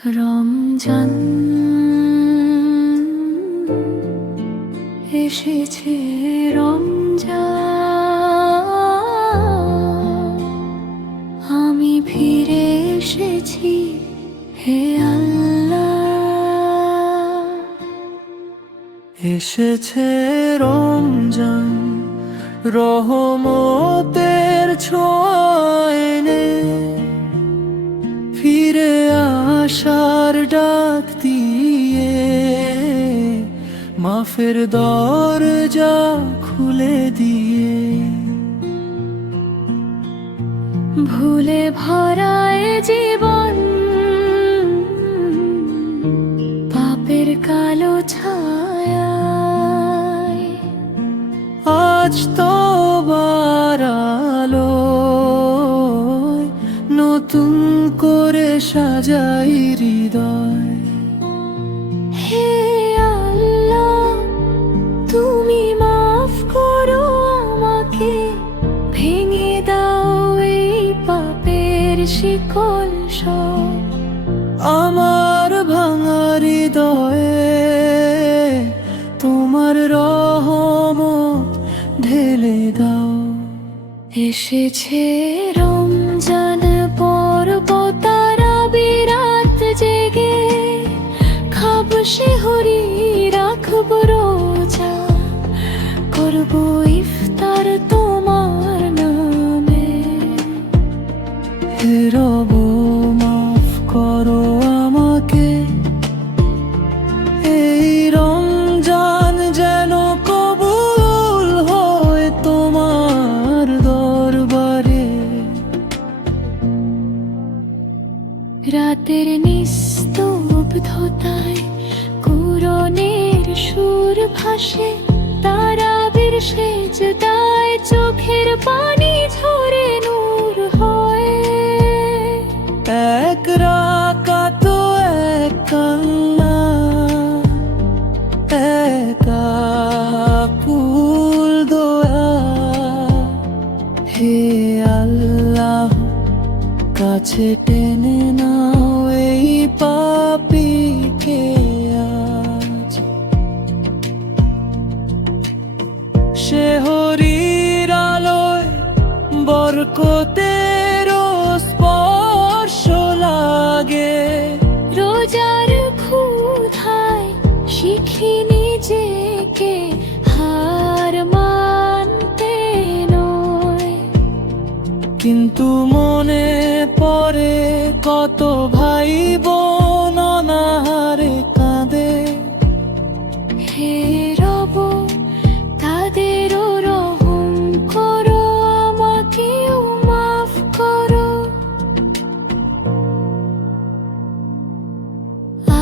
রমজান এসেছে, রমজান আমি ফিরে এসেছি, হে আল্লাহ। এসেছে রমজান, রহমতের ছোঁয়া এনে, ফিরে আসার ডাক দিয়ে, মাফের দরজা খুলে দিয়ে। ভুলে ভরায় জীবন, পাপের কালো ছায়ায়, আজ তো বারালোয় নতুন করে সাজাই হৃদয়। হে আল্লাহ, তুমি মাফ করো আমাকে, ভেঙে দাও এই পাপের শিকল সব। আমার ভাঙা হৃদয়ে তোমার রহমত ঢেলে দাও। এসেছে রমজান পর্ব, তারা বিরাত জেগে, খাব শিহরি, রাখব রোজা, করব ইফতার তোমার নামে। হে রব, মাফ করো আমাকে, এই রমজান যেন কবুল হয় তোমার দরবারে। রাতের নিস্তব্ধতায় কুরনের সুর ভাসে, তারাবির সেজদায় চোখের পানি ঝরে নূর হয়। এক রাকাত এক কান্না, এক আকুল দোয়া। হে আল্লাহ, কাছে টেনে নাও এই পাপীকে আজ। শেহরির আলোয় বরকতের স্পর্শ লাগে, রোজার ক্ষুধায় শিখি নিজেকে হার মানতে নয়। কিন্তু মনে পড়ে কত ভাই বোন অনাহারে কাঁদে। হে রব, তাদেরও রহম করো, আমাকেও মাফ করো।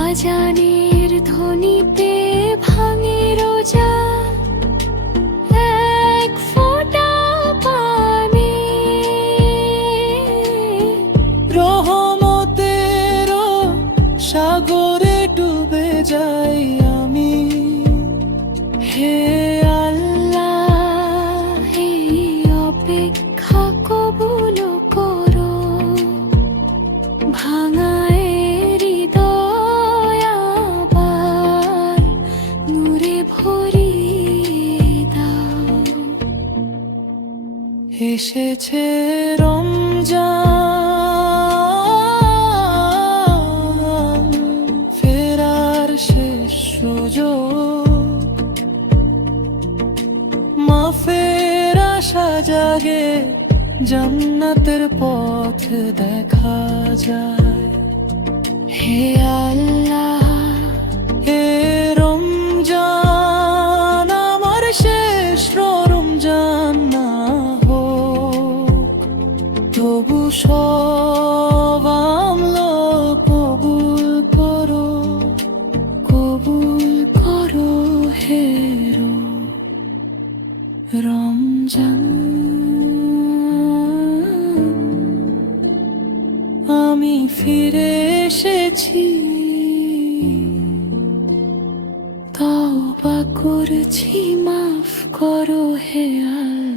আজানের ধ্বনিতে ভাঙে রোজা, এক ফোঁটা পানি, রহমতের সাগরে ডুবে যাই আমি। হে আল্লাহ, এই অপেক্ষা কবুল করো, ভাঙায় হৃদয় আবার নূরে ভরিয়ে দাও। এসেছে রমজান, ফেরার শেষ সুযোগ, মাফের আশা জাগে, জান্নাতের পথ দেখা যায়। হে আল্লাহ, হে রমজান, আমার শেষ রমজান না হোক, তবু সব আমলো কবুল করো, কবুল করো হে রমজান। আমি ফিরে এসেছি, তওবা করছি, মাফ করো হে আল্লাহ।